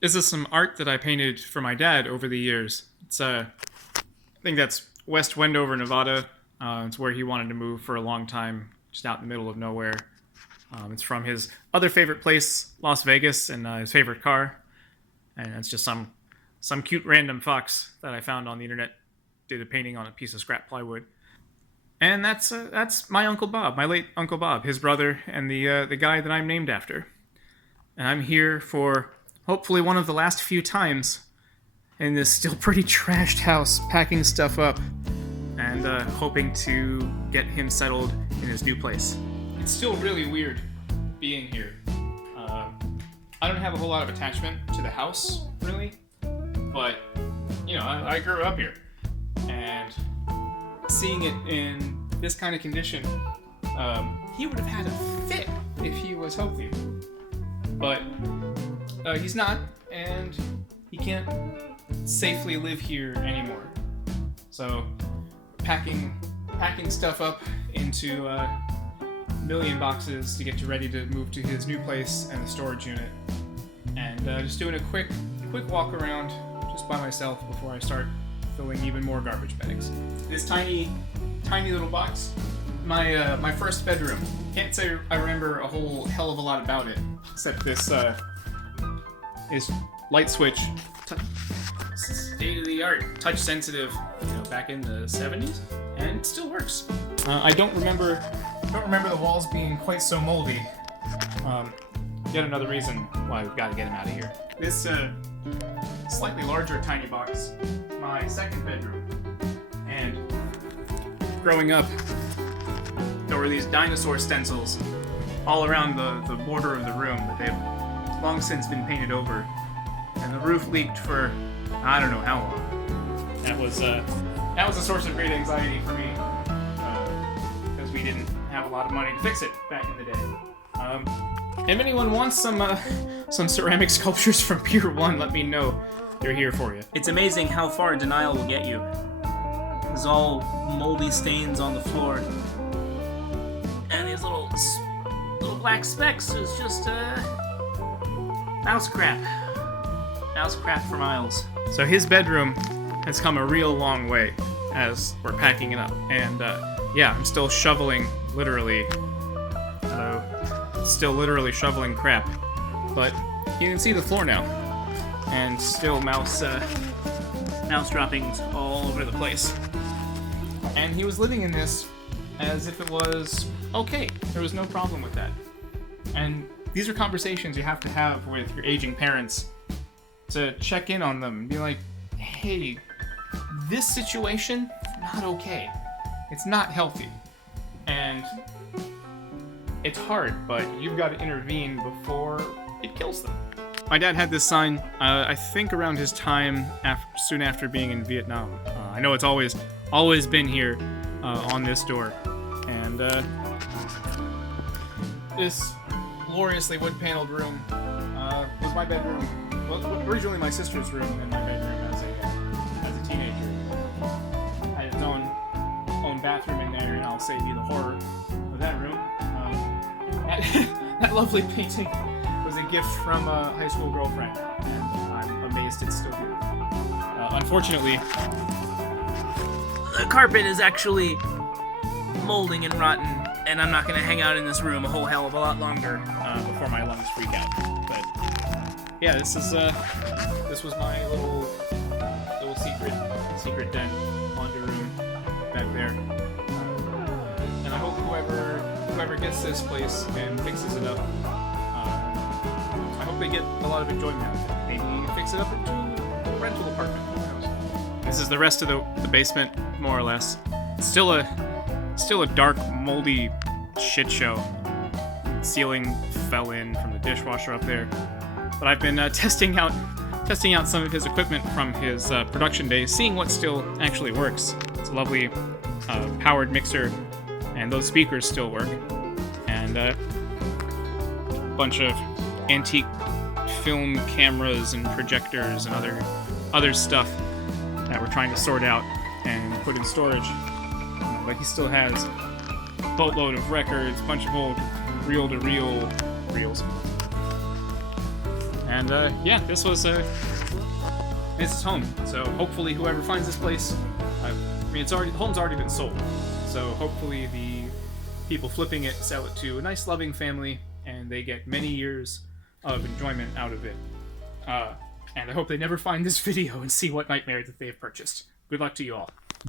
This is some art that I painted for my dad over the years. I think that's West Wendover, Nevada. It's where he wanted to move for a long time, just out in the middle of nowhere. It's from his other favorite place, Las Vegas, and his favorite car. And it's just some cute random fox that I found on the internet. Did a painting on a piece of scrap plywood. And that's my Uncle Bob, my late Uncle Bob, his brother, and the guy that I'm named after. And I'm here for hopefully one of the last few times in this still pretty trashed house, packing stuff up, and hoping to get him settled in his new place. It's still really weird being here. I don't have a whole lot of attachment to the house, really, but, I grew up here, and seeing it in this kind of condition, he would have had a fit if he was healthy. But he's not, and he can't safely live here anymore. So, packing stuff up into a million boxes to get ready to move to his new place and the storage unit, and just doing a quick walk around just by myself before I start filling even more garbage bags. This tiny little box, my first bedroom. Can't say I remember a whole hell of a lot about it, except this light switch, state of the art, touch sensitive, back in the 70s, and it still works. I don't remember the walls being quite so moldy. Yet another reason why we've got to get him out of here. This slightly larger tiny box, my second bedroom, and growing up, there were these dinosaur stencils all around the border of the room that they've long since been painted over, and the roof leaked for I don't know how long. That was a source of great anxiety for me, because we didn't have a lot of money to fix it back in the day. If anyone wants some ceramic sculptures from Pier 1, let me know. They're here for you. It's amazing how far denial will get you. There's all moldy stains on the floor. And these little black specks is just, mouse crap. Mouse crap for miles. So his bedroom has come a real long way as we're packing it up. And, I'm still shoveling, literally. Still literally shoveling crap. But you can see the floor now. And still mouse droppings all over the place. And he was living in this as if it was okay. There was no problem with that. And these are conversations you have to have with your aging parents to check in on them and be like, hey, this situation, not okay. It's not healthy. And it's hard, but you've got to intervene before it kills them. My dad had this sign, I think around his time soon after being in Vietnam. I know it's always been here on this door. And this gloriously wood-paneled room was my bedroom. Well, originally my sister's room and my bedroom as a teenager. Had its own bathroom in there, and I'll save you the horror of that room. That lovely painting was a gift from a high school girlfriend, and I'm amazed it's still here. Unfortunately, The carpet is actually molding and rotten, and I'm not going to hang out in this room a whole hell of a lot longer before my lungs freak out. But yeah, this was my little secret den, laundry room back there. And I hope whoever gets this place and fixes it up, I hope they get a lot of enjoyment out of it. Maybe fix it up into a rental apartment. Who knows? This is the rest of the basement, more or less. It's still a dark, moldy shit show. Ceiling fell in from the dishwasher up there. But I've been testing out some of his equipment from his production days, seeing what still actually works. It's a lovely powered mixer, and those speakers still work. And a bunch of antique film cameras and projectors and other stuff that we're trying to sort out and put in storage. But he still has a boatload of records, a bunch of old reel-to-reel reels. And yeah, this is home. So hopefully, whoever finds this place, I mean, the home's already been sold. So hopefully, the people flipping it sell it to a nice, loving family, and they get many years of enjoyment out of it. And I hope they never find this video and see what nightmare that they've purchased. Good luck to you all.